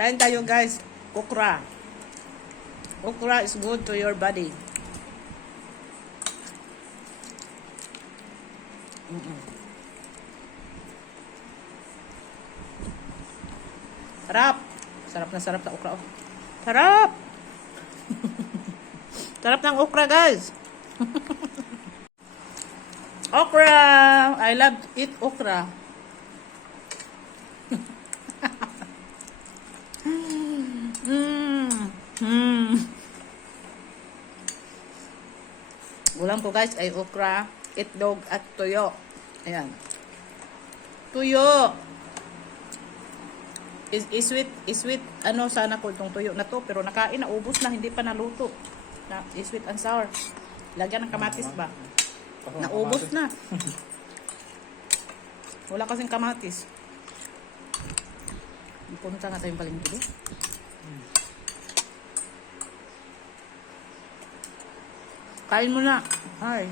Kain tayo guys. Okra. Okra is good to your body. Sarap. Sarap na okra. Oh. Sarap. Sarap ng okra guys. Okra. I love eat okra. Ulam ko guys ay okra, itlog at tuyo. Ayan. Tuyo. Is sweet. Ano sana ko itong tuyo na to. Pero nakain na. Ubos na. Hindi pa naluto. Is sweet and sour. Lagyan ng kamatis ba? Naubos na. Wala kasing kamatis. Punta nga tayong palengke. Kain mo na. Hi.